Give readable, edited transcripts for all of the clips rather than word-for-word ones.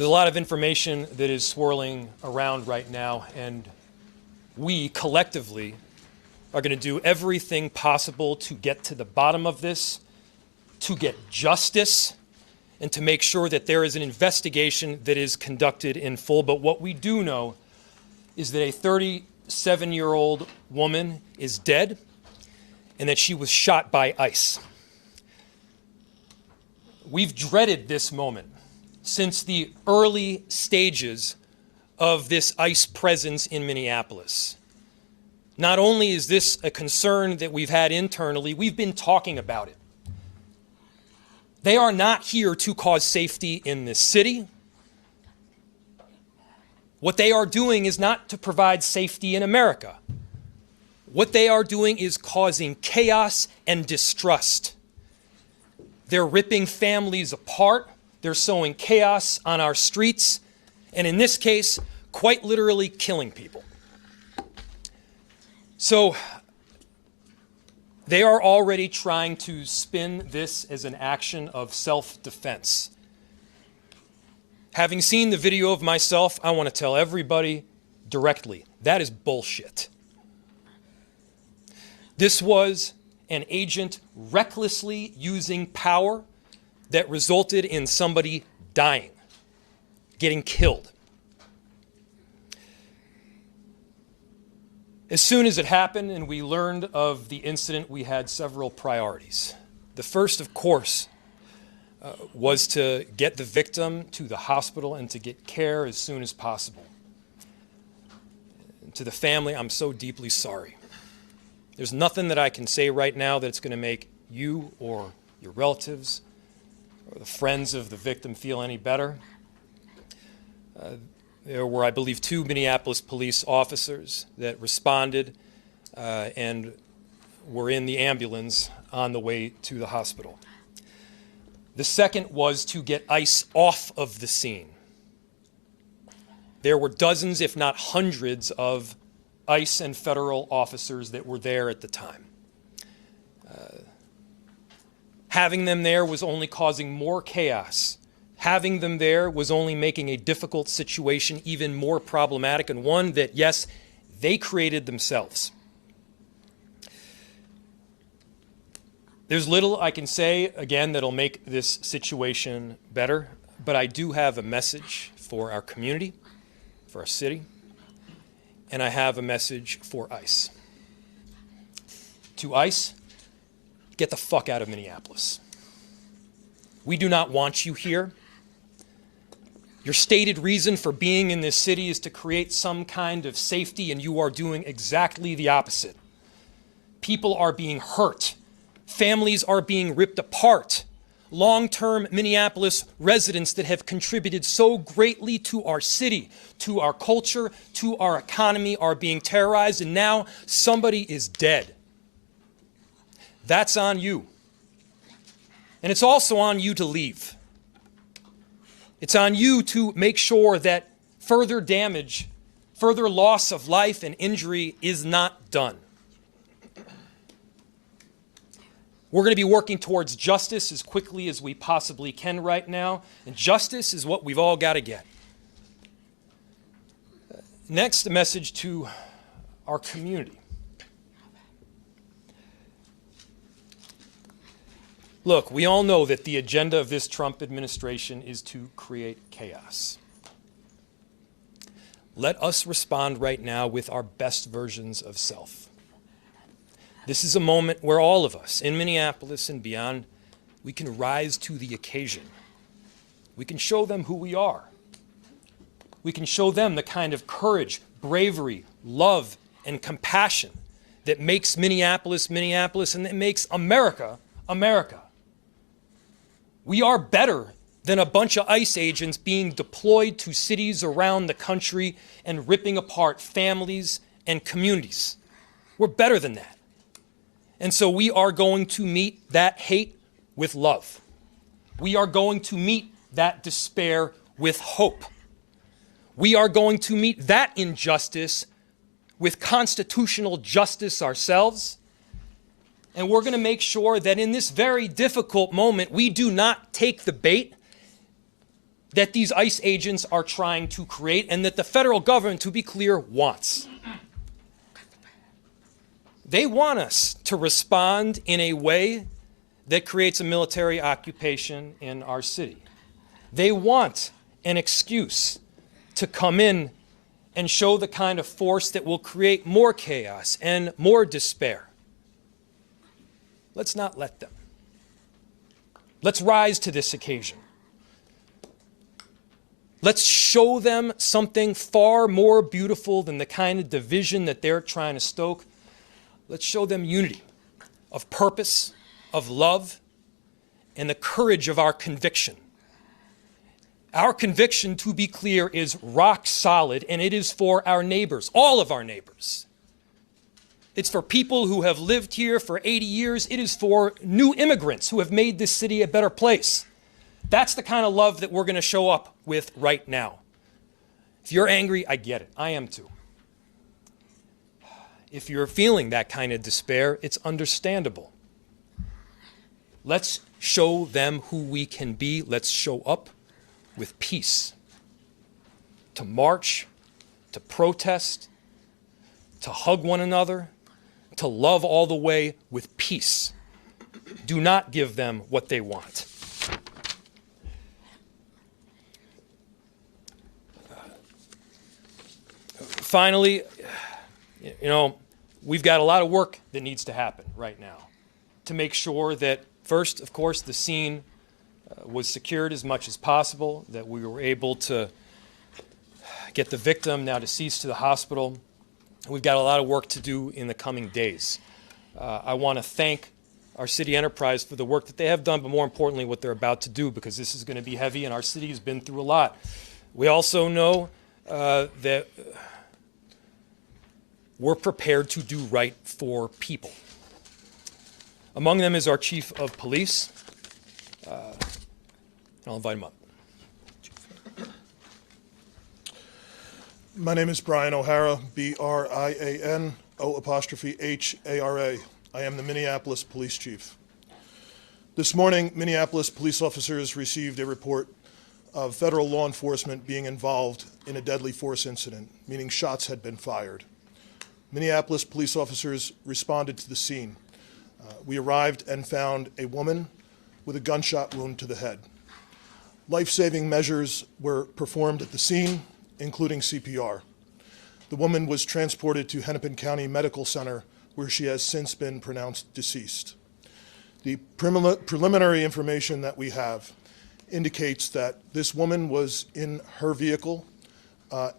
There's a lot of information that is swirling around right now, and we collectively are going to do everything possible to get to the bottom of this, to get justice, and to make sure that there is an investigation that is conducted in full. But what we do know is that a 37-year-old woman is dead and that she was shot by ICE. We've dreaded this moment since the early stages of this ICE presence in Minneapolis. Not only is this a concern that we've had internally, we've been talking about it. They are not here to cause safety in this city. What they are doing is not to provide safety in America. What they are doing is causing chaos and distrust. They're ripping families apart. They're sowing chaos on our streets, and in this case, quite literally killing people. So they are already trying to spin this as an action of self-defense. Having seen the video of myself, I want to tell everybody directly, that is bullshit. This was an agent recklessly using power that resulted in somebody dying, getting killed. As soon as it happened and we learned of the incident, we had several priorities. The first, of course, was to get the victim to the hospital and to get care as soon as possible. To the family, I'm so deeply sorry. There's nothing that I can say right now that's going to make you or your relatives or the friends of the victim feel any better. There were, I believe, 2 Minneapolis police officers that responded and were in the ambulance on the way to the hospital. The second was to get ICE off of the scene. There were dozens, if not hundreds, of ICE and federal officers that were there at the time. Having them there was only causing more chaos. Having them there was only making a difficult situation even more problematic, and one that, yes, they created themselves. There's little I can say, again, that'll make this situation better, but I do have a message for our community, for our city, and I have a message for ICE. To ICE, get the fuck out of Minneapolis. We do not want you here. Your stated reason for being in this city is to create some kind of safety, and you are doing exactly the opposite. People are being hurt. Families are being ripped apart. Long-term Minneapolis residents that have contributed so greatly to our city, to our culture, to our economy are being terrorized, and now somebody is dead. That's on you. And it's also on you to leave. It's on you to make sure that further damage, further loss of life and injury is not done. We're going to be working towards justice as quickly as we possibly can right now, and justice is what we've all got to get. Next, a message to our community. Look, we all know that the agenda of this Trump administration is to create chaos. Let us respond right now with our best versions of self. This is a moment where all of us in Minneapolis and beyond, we can rise to the occasion. We can show them who we are. We can show them the kind of courage, bravery, love, and compassion that makes Minneapolis, Minneapolis, and that makes America, America. We are better than a bunch of ICE agents being deployed to cities around the country and ripping apart families and communities. We're better than that. And so we are going to meet that hate with love. We are going to meet that despair with hope. We are going to meet that injustice with constitutional justice ourselves. And we're going to make sure that in this very difficult moment, we do not take the bait that these ICE agents are trying to create and that the federal government, to be clear, wants. They want us to respond in a way that creates a military occupation in our city. They want an excuse to come in and show the kind of force that will create more chaos and more despair. Let's not let them. Let's rise to this occasion. Let's show them something far more beautiful than the kind of division that they're trying to stoke. Let's show them unity of purpose, of love, and the courage of our conviction. Our conviction, to be clear, is rock solid, and it is for our neighbors, all of our neighbors. It's for people who have lived here for 80 years. It is for new immigrants who have made this city a better place. That's the kind of love that we're going to show up with right now. If you're angry, I get it. I am too. If you're feeling that kind of despair, it's understandable. Let's show them who we can be. Let's show up with peace. To march, to protest, to hug one another, to love all the way with peace. Do not give them what they want. Finally, we've got a lot of work that needs to happen right now to make sure that, first, of course, the scene was secured as much as possible, that we were able to get the victim, now deceased, to the hospital. We've got a lot of work to do in the coming days. I want to thank our city enterprise for the work that they have done, but more importantly, what they're about to do, because this is going to be heavy and our city has been through a lot. We also know that we're prepared to do right for people. Among them is our chief of police. I'll invite him up. My name is Brian O'Hara, B-R-I-A-N, O''H-A-R-A. I am the Minneapolis Police Chief. This morning, Minneapolis police officers received a report of federal law enforcement being involved in a deadly force incident, meaning shots had been fired. Minneapolis police officers responded to the scene. We arrived and found a woman with a gunshot wound to the head. Life-saving measures were performed at the scene, including CPR. The woman was transported to Hennepin County Medical Center, where she has since been pronounced deceased. The preliminary information that we have indicates that this woman was in her vehicle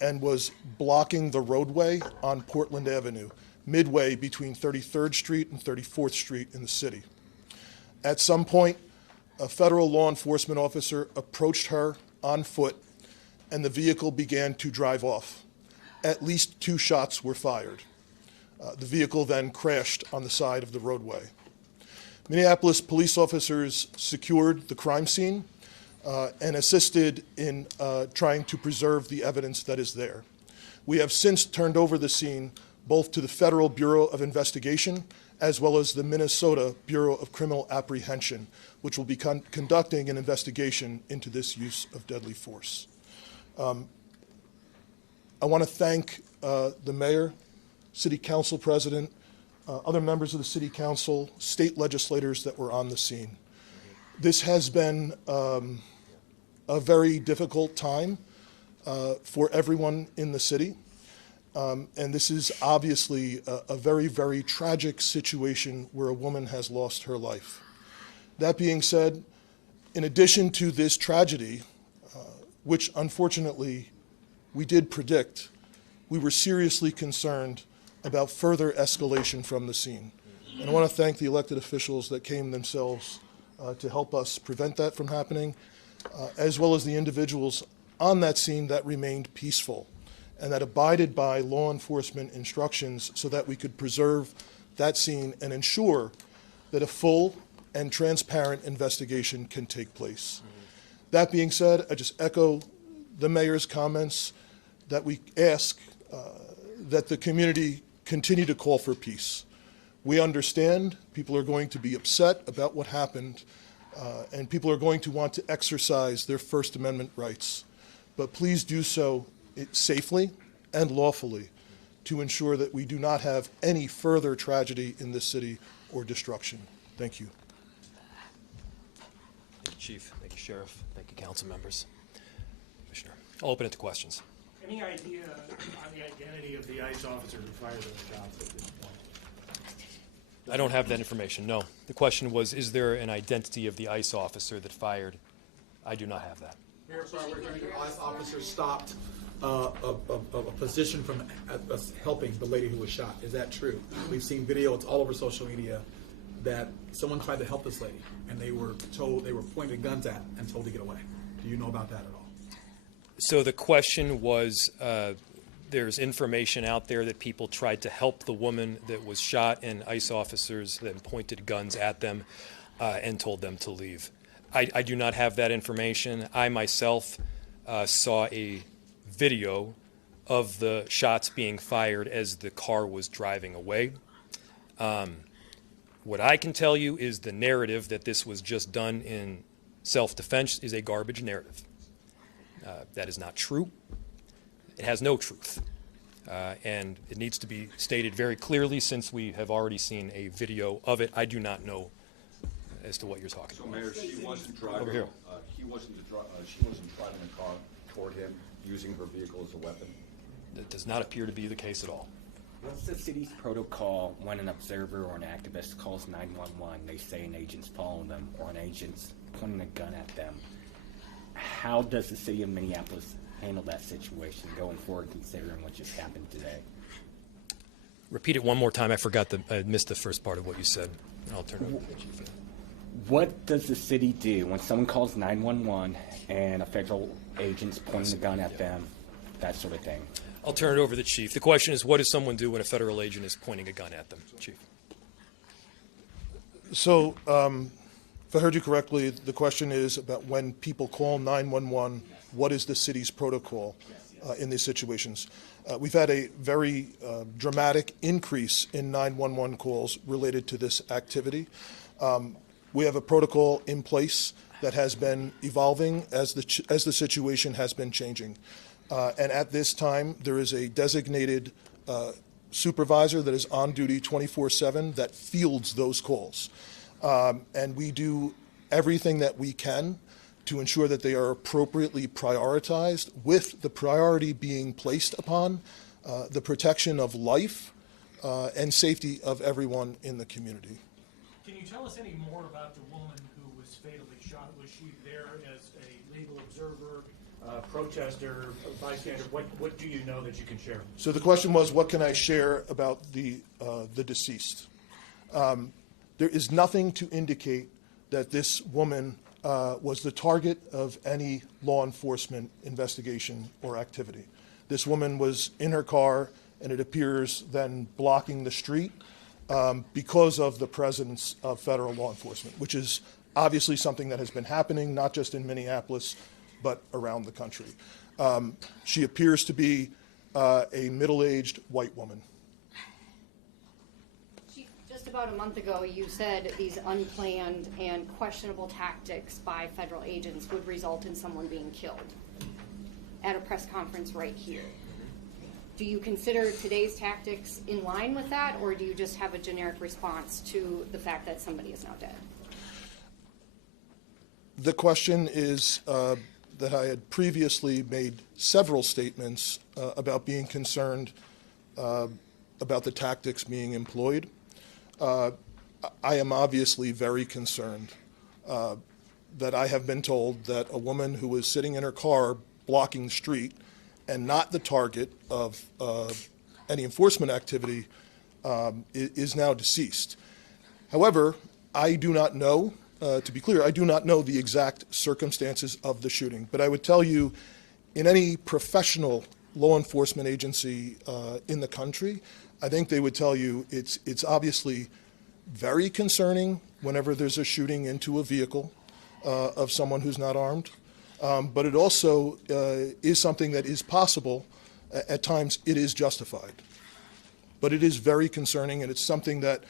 and was blocking the roadway on Portland Avenue, midway between 33rd Street and 34th Street in the city. At some point, a federal law enforcement officer approached her on foot, and the vehicle began to drive off. At least 2 shots were fired. The vehicle then crashed on the side of the roadway. Minneapolis police officers secured the crime scene and assisted in trying to preserve the evidence that is there. We have since turned over the scene both to the Federal Bureau of Investigation as well as the Minnesota Bureau of Criminal Apprehension, which will be conducting an investigation into this use of deadly force. I want to thank the mayor, city council president, other members of the city council, state legislators that were on the scene. This has been a very difficult time for everyone in the city. And this is obviously a very, very tragic situation where a woman has lost her life. That being said, in addition to this tragedy, which unfortunately we did predict, we were seriously concerned about further escalation from the scene. And I want to thank the elected officials that came themselves to help us prevent that from happening, as well as the individuals on that scene that remained peaceful and that abided by law enforcement instructions so that we could preserve that scene and ensure that a full and transparent investigation can take place. That being said, I just echo the mayor's comments that we ask that the community continue to call for peace. We understand people are going to be upset about what happened, and people are going to want to exercise their First Amendment rights. But please do so safely and lawfully to ensure that we do not have any further tragedy in this city or destruction. Thank you. Thank you, Chief. Thank you, Sheriff. Thank you, council members. Commissioner, I'll open it to questions. Any idea on the identity of the ICE officer who fired those shots at this point? I don't have that information, no. The question was, is there an identity of the ICE officer that fired? I do not have that. Mayor, sorry, we're hearing an ICE officer stopped a position from helping the lady who was shot. Is that true? We've seen video, it's all over social media, that someone tried to help this lady, and they were pointed guns at and told to get away. Do you know about that at all? So the question was, there's information out there that people tried to help the woman that was shot, and ICE officers then pointed guns at them and told them to leave. I do not have that information. I myself saw a video of the shots being fired as the car was driving away. What I can tell you is the narrative that this was just done in self-defense is a garbage narrative. That is not true. It has no truth. And it needs to be stated very clearly, since we have already seen a video of it. I do not know as to what you're talking about. So, Mayor, she wasn't driving. Over here. She wasn't driving a car toward him, using her vehicle as a weapon. That does not appear to be the case at all. What's the city's protocol when an observer or an activist calls 911? They say an agent's following them or an agent's pointing a gun at them. How does the city of Minneapolis handle that situation going forward, considering what just happened today? Repeat it one more time. I missed the first part of what you said. I'll turn it over to the chief. What does the city do when someone calls 911 and a federal agent's pointing a gun at them, that sort of thing? I'll turn it over to the chief. The question is, what does someone do when a federal agent is pointing a gun at them? Chief. So, if I heard you correctly, the question is about when people call 911, what is the city's protocol in these situations? We've had a very dramatic increase in 911 calls related to this activity. We have a protocol in place that has been evolving as the situation has been changing. And at this time, there is a designated supervisor that is on duty 24/7 that fields those calls. And we do everything that we can to ensure that they are appropriately prioritized, with the priority being placed upon the protection of life and safety of everyone in the community. Can you tell us any more about the woman who was fatally shot? Was she there as a legal observer, protester, bystander? What do you know that you can share? So the question was, what can I share about the deceased? There is nothing to indicate that this woman was the target of any law enforcement investigation or activity. This woman was in her car, and it appears then blocking the street because of the presence of federal law enforcement, which is obviously something that has been happening not just in Minneapolis, but around the country. She appears to be a middle-aged white woman. Just about a month ago, you said these unplanned and questionable tactics by federal agents would result in someone being killed at a press conference right here. Do you consider today's tactics in line with that, or do you just have a generic response to the fact that somebody is now dead? The question is that I had previously made several statements about being concerned about the tactics being employed. I am obviously very concerned that I have been told that a woman who was sitting in her car blocking the street and not the target of any enforcement activity is now deceased. However, I do not know, to be clear, I do not know the exact circumstances of the shooting, but I would tell you, in any professional law enforcement agency in the country, I think they would tell you it's obviously very concerning whenever there's a shooting into a vehicle of someone who's not armed. But it also is something that is possible. At times, it is justified. But it is very concerning, and it's something that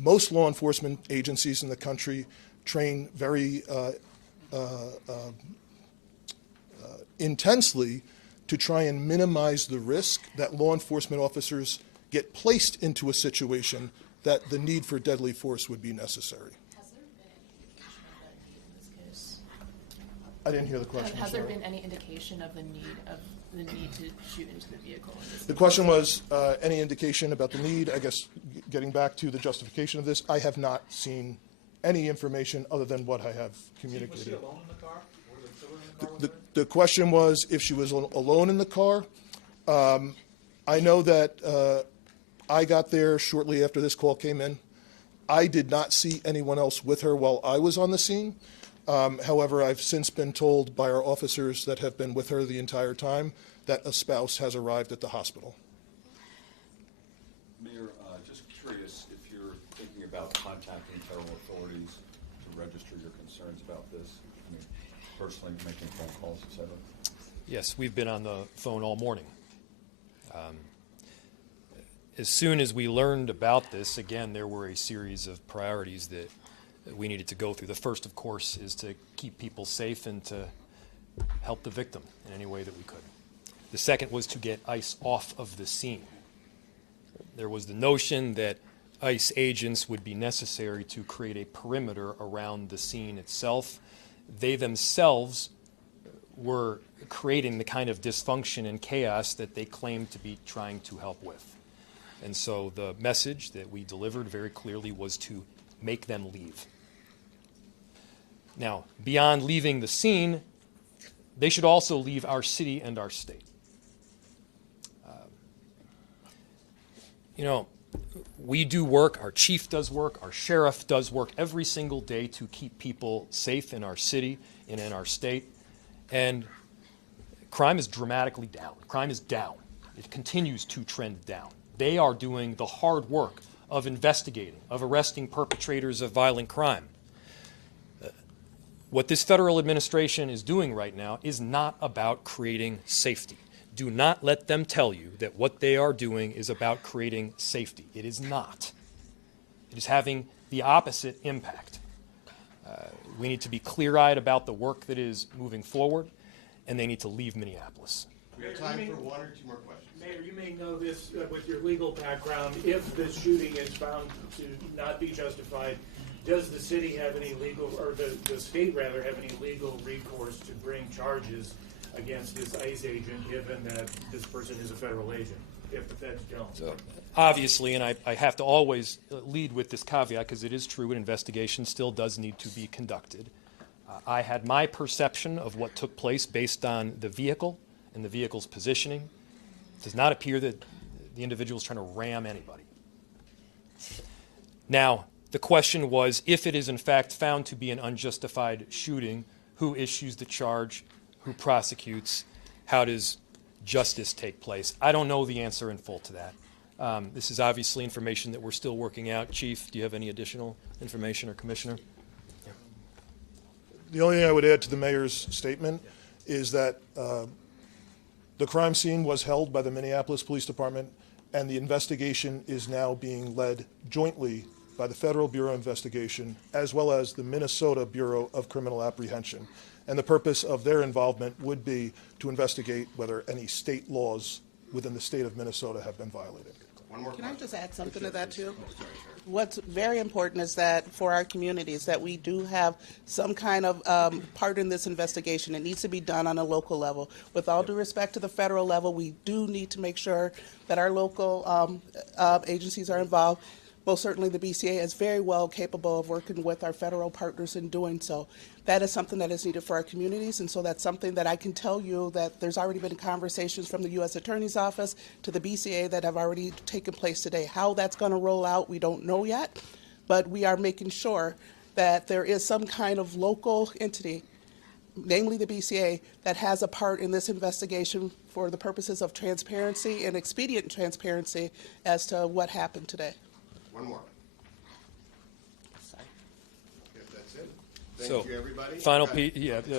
most law enforcement agencies in the country train very intensely to try and minimize the risk that law enforcement officers get placed into a situation that the need for deadly force would be necessary. Has there been any indication of that need in this case? I didn't hear the question. Has there sorry. been any indication of the need to shoot into the vehicle in this The case? question was any indication about the need. I guess getting back to the justification of this, I have not seen any information other than what I have Was she communicated. alone in the car? Were there children in the car with her? The question was if she was alone in the car. I know that I got there shortly after this call came in. I did not see anyone else with her while I was on the scene. However, I've since been told by our officers that have been with her the entire time that a spouse has arrived at the hospital. Mayor, just curious if you're thinking about contacting federal authorities to register your concerns about this, I mean, personally making phone calls, et cetera. Yes, we've been on the phone all morning. As soon as we learned about this, again, there were a series of priorities that we needed to go through. The first, of course, is to keep people safe and to help the victim in any way that we could. The second was to get ICE off of the scene. There was the notion that ICE agents would be necessary to create a perimeter around the scene itself. They themselves were creating the kind of dysfunction and chaos that they claimed to be trying to help with. And so the message that we delivered very clearly was to make them leave. Now, beyond leaving the scene, they should also leave our city and our state. We do work, our chief does work, our sheriff does work every single day to keep people safe in our city and in our state. And crime is dramatically down. Crime is down. It continues to trend down. They are doing the hard work of investigating, of arresting perpetrators of violent crime. What this federal administration is doing right now is not about creating safety. Do not let them tell you that what they are doing is about creating safety. It is not. It is having the opposite impact. We need to be clear-eyed about the work that is moving forward, and they need to leave Minneapolis. We have time for one or two more questions. Mayor, you may know this with your legal background. If the shooting is found to not be justified, does the city have any legal, or the state rather, have any legal recourse to bring charges against this ICE agent, given that this person is a federal agent, if the feds don't? So, obviously, and I have to always lead with this caveat because it is true, an investigation still does need to be conducted. I had my perception of what took place based on the vehicle and the vehicle's positioning. It does not appear that the individual is trying to ram anybody. Now, the question was, if it is in fact found to be an unjustified shooting, who issues the charge, who prosecutes, how does justice take place? I don't know the answer in full to that. This is obviously information that we're still working out. Chief, do you have any additional information, or Commissioner? The only thing I would add to the mayor's statement is that the crime scene was held by the Minneapolis Police Department, and the investigation is now being led jointly by the Federal Bureau of Investigation as well as the Minnesota Bureau of Criminal Apprehension. And the purpose of their involvement would be to investigate whether any state laws within the state of Minnesota have been violated. One more Can I question. just add something to that too? What's very important is that for our communities that we do have some kind of part in this investigation. It needs to be done on a local level. With all due respect to the federal level, we do need to make sure that our local agencies are involved. Most certainly the BCA is very well capable of working with our federal partners in doing so. That is something that is needed for our communities, and so that's something that I can tell you that there's already been conversations from the U.S. Attorney's Office to the BCA that have already taken place today. How that's going to roll out, we don't know yet, but we are making sure that there is some kind of local entity, namely the BCA, that has a part in this investigation for the purposes of transparency and expedient transparency as to what happened today. One more. If that's it. Thank So, you, everybody. Final piece,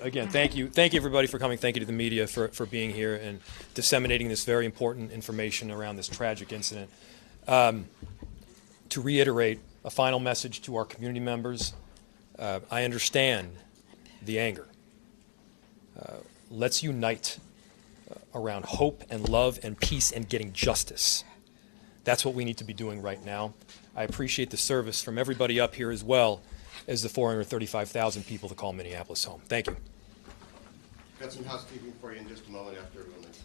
again, thank you everybody for coming. Thank you to the media for being here and disseminating this very important information around this tragic incident. To reiterate a final message to our community members, I understand the anger. Let's unite around hope and love and peace and getting justice. That's what we need to be doing right now. I appreciate the service from everybody up here as well as the 435,000 people that call Minneapolis home. Thank you. Got some housekeeping for you in just a moment after everyone leaves.